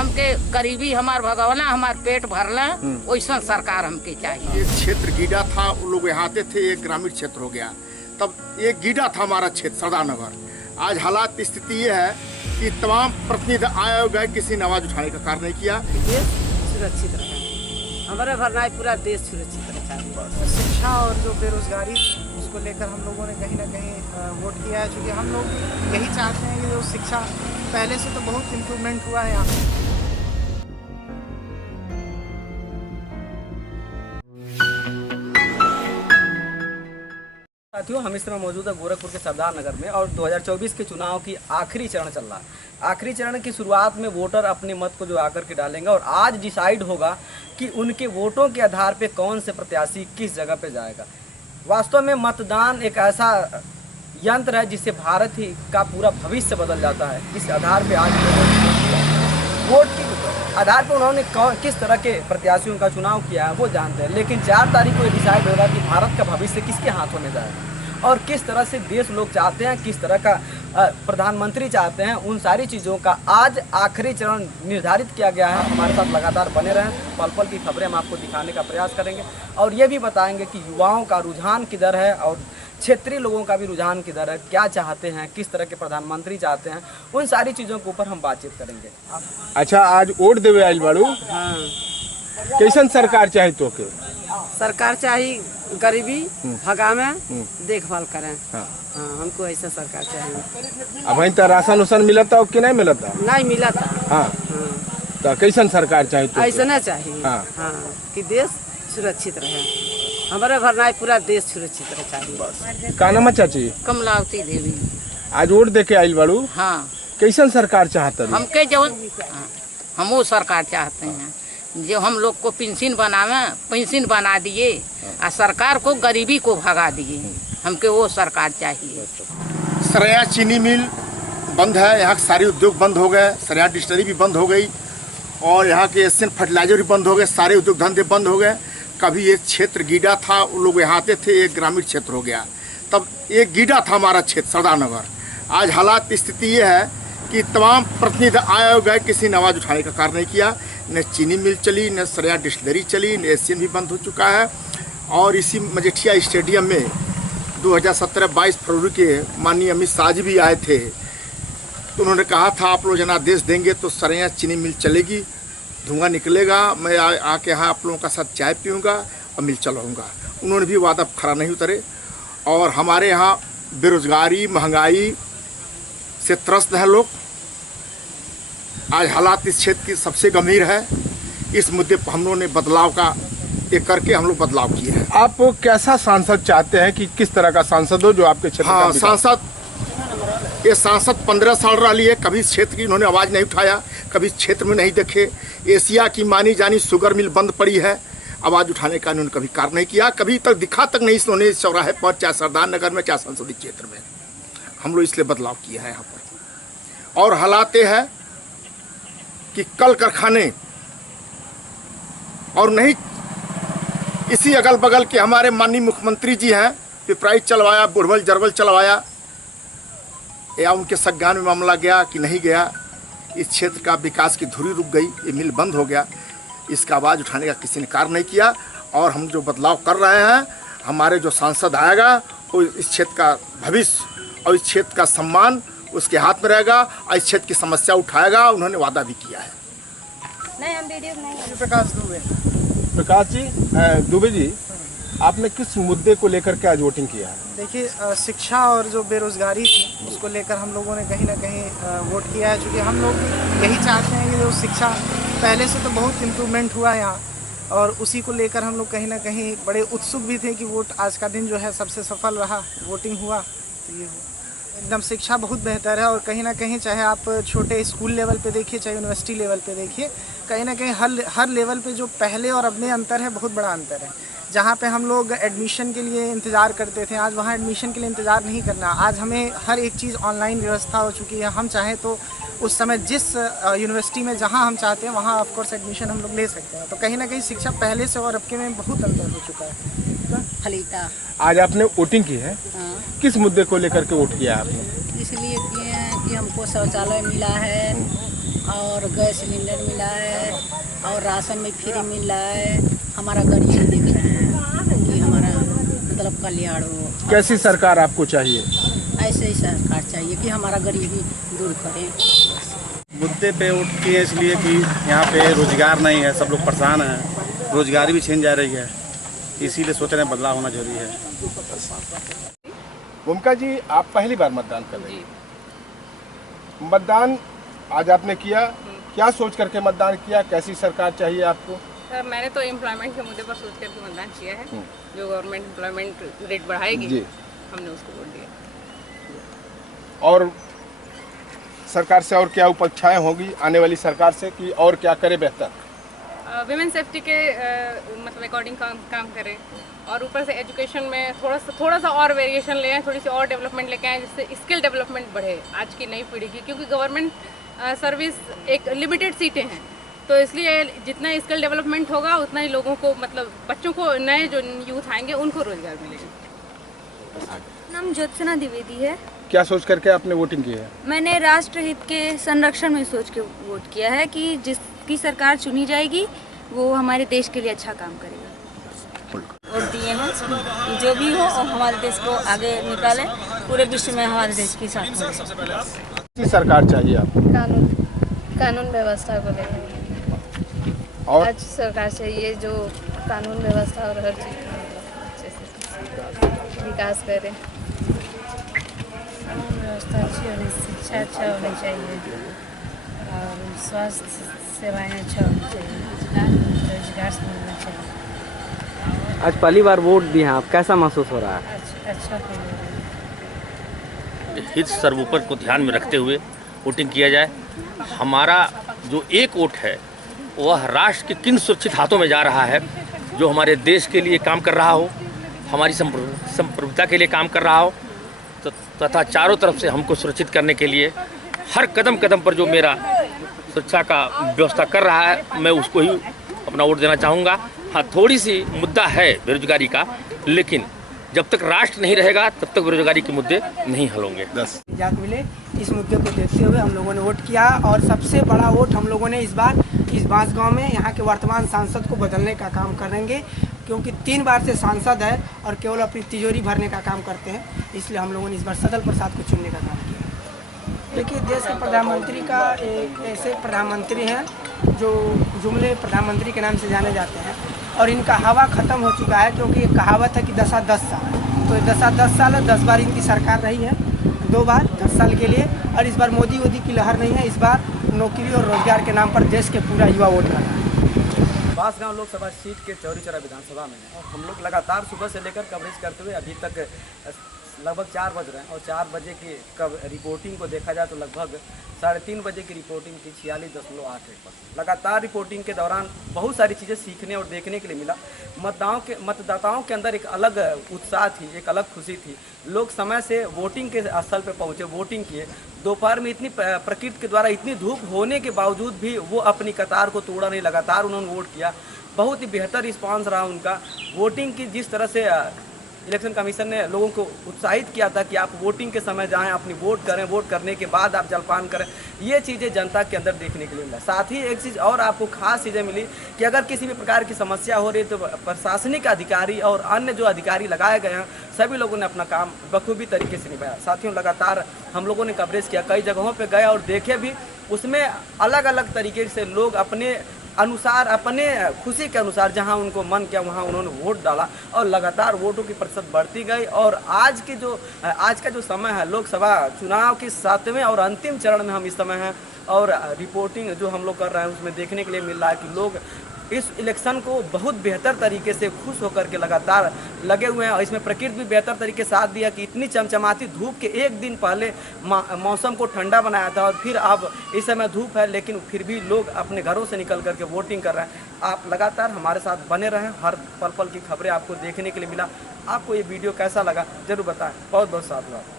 हमके गरीबी हमार भगवाना हमार पेट भरला, वैसा सरकार हमके चाहिए। एक क्षेत्र गीडा था, वो लोग यहाँ आते थे, एक ग्रामीण क्षेत्र हो गया। तब एक गीडा था हमारा क्षेत्र सरदार नगर। आज हालात की स्थिति ये है कि तमाम प्रतिनिधि आए गए, किसी ने आवाज उठाने का कार्य नहीं किया। देश सुरक्षित रहे, हमारे भरना पूरा देश सुरक्षित रहे। शिक्षा और जो बेरोजगारी उसको लेकर हम लोगों ने कहीं ना कहीं वोट किया है, क्योंकि हम लोग यही चाहते हैं कि जो शिक्षा पहले से तो बहुत इम्प्रूवमेंट हुआ है यहाँ। साथियों, हम इस समय मौजूद है गोरखपुर के सरदार नगर में और 2024 के चुनाव की आखिरी चरण चल रहा है। आखिरी चरण की शुरुआत में वोटर अपने मत को जो आकर के डालेंगे और आज डिसाइड होगा कि उनके वोटों के आधार पे कौन से प्रत्याशी किस जगह पे जाएगा। वास्तव में मतदान एक ऐसा यंत्र है जिससे भारत ही का पूरा भविष्य बदल जाता है। इस आधार पर आज वोट के आधार पर उन्होंने किस तरह के प्रत्याशियों का चुनाव किया है वो जानते हैं, लेकिन 4 तारीख को ये डिसाइड होगा कि भारत का भविष्य किसके हाथों में जाएगा और किस तरह से देश लोग चाहते हैं, किस तरह का प्रधानमंत्री चाहते हैं। उन सारी चीज़ों का आज आखिरी चरण निर्धारित किया गया है। हमारे साथ लगातार बने रहें, पल पल की खबरें हम आपको दिखाने का प्रयास करेंगे और ये भी बताएंगे कि युवाओं का रुझान किधर है और क्षेत्रीय लोगों का भी रुझान किधर है, क्या चाहते हैं, किस तरह के प्रधानमंत्री चाहते हैं। उन सारी चीज़ों के ऊपर हम बातचीत करेंगे। अच्छा, आज वोट देवे आइल बाड़ू, हाँ, कैसन सरकार चाहे तो के? सरकार चाहिए गरीबी भगावे, देखभाल करें। हाँ। हाँ, हमको ऐसा सरकार चाहिए। अब तो राशन उसन मिलता कि नहीं मिलता? नहीं मिला था। हाँ, तो कैसन सरकार चाहे तो? ऐसा नहीं चाहिए। हाँ। हाँ, कि देश सुरक्षित रहे, हमारे भरना पूरा देश सुरक्षित रहे चाहिए। का नाम है चाची? कमलावती देवी। आज वोट दे के आइल बाड़ू, हाँ, कैसन सरकार चाहता? हमके जो हम वो सरकार चाहते हैं जो हम लोग को पेंशन बनावे, पेंशन बना दिए और सरकार को गरीबी को भगा दिए। हमके वो सरकार चाहिए। सरया चीनी मिल बंद है, यहाँ के सारे उद्योग बंद हो गए, सरया डिस्टरी भी बंद हो गई और यहाँ के एशियन फर्टिलाइजर भी बंद हो गए, सारे उद्योग धंधे बंद हो गए। कभी एक क्षेत्र गीडा था, वो लोग यहाँ आते थे, एक ग्रामीण क्षेत्र हो गया। तब एक गीडा था हमारा क्षेत्र सरदार नगर। आज हालात की स्थिति ये है कि तमाम प्रतिनिधि आए गए, किसी ने आवाज़ उठाने का कार्य नहीं किया। न चीनी मिल चली, न सरया डिस्टलरी चली, न एशियन भी बंद हो चुका है। और इसी मजेठिया स्टेडियम में 2017-22 फरवरी के माननीय अमित शाह जी भी आए थे, तो उन्होंने कहा था आप लोग जनादेश देंगे तो सरया चीनी मिल चलेगी, धुआं निकलेगा, मैं आके यहाँ आप लोगों का साथ चाय पीऊँगा और मिल चलाऊँगा। उन्होंने भी वादा खरा नहीं उतरे और हमारे यहाँ बेरोजगारी महंगाई से त्रस्त है लोग। आज हालात इस क्षेत्र की सबसे गंभीर है। इस मुद्दे पर हम लोगों ने बदलाव का एक करके हम लोग बदलाव किए हैं। आप कैसा सांसद चाहते हैं कि किस तरह का सांसद हो जो आपके क्षेत्र? हाँ, सांसद, ये सांसद 15 साल रही है, कभी इस क्षेत्र की इन्होंने आवाज़ नहीं उठाया, कभी इस क्षेत्र में नहीं देखे। एशिया की मानी जानी शुगर मिल बंद पड़ी है, आवाज़ उठाने का इन्होंने कभी कार्य नहीं किया, कभी तक दिखा तक नहीं इन्होंने चौराहे पर, चाहे सरदार नगर में, चाहे संसदीय क्षेत्र में। हम लोग इसलिए बदलाव किया है यहाँ पर। और हालात ये है कि कल कारखाने और नहीं इसी अगल बगल के हमारे माननीय मुख्यमंत्री जी हैं, पिपराइच चलवाया, बुढ़वल जरवल चलवाया, या उनके संज्ञान में मामला गया कि नहीं गया। इस क्षेत्र का विकास की धुरी रुक गई, ये मिल बंद हो गया। इसका आवाज़ उठाने का किसी ने कार्य नहीं किया। और हम जो बदलाव कर रहे हैं, हमारे जो सांसद आएगा वो इस क्षेत्र का भविष्य और इस क्षेत्र का सम्मान उसके हाथ में रहेगा और इस क्षेत्र की समस्या उठाएगा। उन्होंने वादा भी किया है। नहीं, हम वीडियो नहीं। प्रकाश दुबे। प्रकाश जी, दुबे जी, आपने किस मुद्दे को लेकर के आज वोटिंग किया है? देखिए, शिक्षा और जो बेरोजगारी थी उसको लेकर हम लोगों ने कहीं ना कहीं वोट किया है, क्योंकि हम लोग यही चाहते हैं कि जो शिक्षा पहले से तो बहुत इम्प्रूवमेंट हुआ है यहाँ, और उसी को लेकर हम लोग कहीं ना कहीं बड़े उत्सुक भी थे कि वोट आज का दिन जो है सबसे सफल रहा, वोटिंग हुआ तो ये हुआ। एकदम शिक्षा बहुत बेहतर है और कहीं ना कहीं चाहे आप छोटे स्कूल लेवल पे देखिए, चाहे यूनिवर्सिटी लेवल पे देखिए, कहीं ना कहीं हर लेवल पे जो पहले और अब में अंतर है, बहुत बड़ा अंतर है। जहाँ पे हम लोग एडमिशन के लिए इंतज़ार करते थे, आज वहाँ एडमिशन के लिए इंतज़ार नहीं करना। आज हमें हर एक चीज़ ऑनलाइन व्यवस्था हो चुकी है। हम चाहें तो उस समय जिस यूनिवर्सिटी में जहाँ हम चाहते हैं वहाँ ऑफ कोर्स एडमिशन हम लोग ले सकते हैं। तो कहीं ना कहीं शिक्षा पहले से और अब के में बहुत अंतर हो चुका है। फलीता। आज आपने वोटिंग की है, हाँ। किस मुद्दे को लेकर के वोट किया आपने? इसलिए किए हैं कि हमको शौचालय मिला है और गैस सिलेंडर मिला है और राशन में फ्री मिल रहा है। हमारा गरीब दिख रहा है कि हमारा मतलब कल्याण हो। कैसी सरकार आपको चाहिए? ऐसे ही सरकार चाहिए कि हमारा गरीबी दूर करें। मुद्दे पे उठ के इसलिए कि यहाँ पे रोजगार नहीं है, सब लोग परेशान हैं, रोजगारी भी छीन जा रही है, इसीलिए सोच रहे हैं बदलाव होना जरूरी है। भूमिका जी, आप पहली बार मतदान कर रहे हैं। मतदान आज आपने किया, क्या सोच करके मतदान किया? कैसी सरकार चाहिए आपको? सर, मैंने तो एम्प्लॉयमेंट के मुद्दे पर सोच करके मतदान किया है। जो गवर्नमेंट एम्प्लॉयमेंट रेट बढ़ाएगी, हमने उसको वोट दिया। और सरकार से और क्या अपेक्षाएं होगी आने वाली सरकार से कि और क्या करे बेहतर? विमेन सेफ्टी के मतलब अकॉर्डिंग काम करें और ऊपर से एजुकेशन में थोड़ा सा और वेरिएशन ले आए, थोड़ी सी और डेवलपमेंट लेके आए, जिससे स्किल डेवलपमेंट बढ़े आज की नई पीढ़ी की। क्योंकि गवर्नमेंट सर्विस एक लिमिटेड सीटें हैं, तो इसलिए जितना स्किल डेवलपमेंट होगा उतना ही लोगों को मतलब बच्चों को, नए जो यूथ आएंगे उनको रोजगार मिलेगा। नाम ज्योत्सना द्विवेदी है। क्या सोच करके आपने वोटिंग की है? मैंने राष्ट्र हित के संरक्षण में सोच के वोट किया है कि जिसकी सरकार चुनी जाएगी वो हमारे देश के लिए अच्छा काम करेगा। वोट दिए हैं कि जो भी हो और हमारे देश को आगे निकाले, पूरे विश्व में हमारे देश की साथ हो। कैसी सरकार चाहिए आपको? कानून व्यवस्था को लेकर और अच्छी सरकार चाहिए जो कानून व्यवस्था और हर चीज़ अच्छे से विकास करे। व्यवस्था अच्छी होनी, शिक्षा अच्छा होनी चाहिए और स्वास्थ्य सेवाएं अच्छा होनी चाहिए, रोजगार मिलना चाहिए। आज पहली बार वोट दिए हैं आप, कैसा महसूस हो रहा है? अच्छा हित सर्वोपरि को ध्यान में रखते हुए वोटिंग किया जाए। हमारा जो एक वोट है वह राष्ट्र के किन सुरक्षित हाथों में जा रहा है, जो हमारे देश के लिए काम कर रहा हो, हमारी संप्रभुता के लिए काम कर रहा हो, तथा चारों तरफ से हमको सुरक्षित करने के लिए हर कदम कदम पर जो मेरा सुरक्षा का व्यवस्था कर रहा है, मैं उसको ही अपना वोट देना चाहूँगा। हाँ, थोड़ी सी मुद्दा है बेरोजगारी का, लेकिन जब तक राष्ट्र नहीं रहेगा तब तक बेरोजगारी के मुद्दे नहीं हल होंगे। निजात मिले, इस मुद्दे को देखते हुए हम लोगों ने वोट किया और सबसे बड़ा वोट हम लोगों ने इस बार इस बांसगांव में यहाँ के वर्तमान सांसद को बदलने का काम करेंगे, क्योंकि 3 बार से सांसद है और केवल अपनी तिजोरी भरने का काम करते हैं। इसलिए हम लोगों ने इस बार सदल प्रसाद को चुनने का काम किया। देखिए, देश के प्रधानमंत्री का एक ऐसे प्रधानमंत्री हैं जो जुमले प्रधानमंत्री के नाम से जाने जाते हैं और इनका हवा ख़त्म हो चुका है, क्योंकि एक कहावत है कि 10 साल, तो 10 साल है, 10 बार इनकी सरकार रही है, 2 बार 10 साल के लिए। और इस बार मोदी की लहर नहीं है, इस बार नौकरी और रोजगार के नाम पर देश के पूरा युवा वोट लगा है। बांसगांव लोकसभा सीट के चौरी चौरा विधानसभा में और हम लोग लगातार सुबह से लेकर कवरेज करते हुए अभी तक लगभग 4 बज रहे हैं और 4 बजे की रिपोर्टिंग को देखा जाए तो लगभग 3:30 बजे की रिपोर्टिंग थी 46.81%। लगातार रिपोर्टिंग के दौरान बहुत सारी चीज़ें सीखने और देखने के लिए मिला। मतदाताओं के अंदर एक अलग उत्साह थी, एक अलग खुशी थी। लोग समय से वोटिंग के स्थल पर पहुँचे, वोटिंग किए। दोपहर में इतनी प्रकृति के द्वारा इतनी धूप होने के बावजूद भी वो अपनी कतार को तोड़ा नहीं, लगातार उन्होंने वोट किया। बहुत ही बेहतर रिस्पांस रहा उनका। वोटिंग की जिस तरह से इलेक्शन कमीशन ने लोगों को उत्साहित किया था कि आप वोटिंग के समय जाएं, अपनी वोट करें, वोट करने के बाद आप जलपान करें, ये चीज़ें जनता के अंदर देखने के लिए मिला। साथ ही एक चीज़ और आपको खास चीज़ें मिली कि अगर किसी भी प्रकार की समस्या हो रही है तो प्रशासनिक अधिकारी और अन्य जो अधिकारी लगाए गए हैं सभी लोगों ने अपना काम बखूबी तरीके से निभाया। साथियों, लगातार हम लोगों ने कवरेज किया, कई जगहों पर गए और देखे भी, उसमें अलग अलग तरीके से लोग अपने अनुसार, अपने खुशी के अनुसार जहां उनको मन किया वहां उन्होंने वोट डाला और लगातार वोटों की प्रतिशत बढ़ती गई। और आज का जो समय है, लोकसभा चुनाव के 7वें और अंतिम चरण में हम इस समय हैं और रिपोर्टिंग जो हम लोग कर रहे हैं उसमें देखने के लिए मिल रहा है कि लोग इस इलेक्शन को बहुत बेहतर तरीके से खुश होकर के लगातार लगे हुए हैं। और इसमें प्रकृति भी बेहतर तरीके से साथ दिया कि इतनी चमचमाती धूप के एक दिन पहले मौसम को ठंडा बनाया था और फिर अब इस समय धूप है, लेकिन फिर भी लोग अपने घरों से निकल करके वोटिंग कर रहे हैं। आप लगातार हमारे साथ बने रहें, हर पल पल की खबरें आपको देखने के लिए मिला। आपको ये वीडियो कैसा लगा ज़रूर बताएं। बहुत बहुत साधुवाद।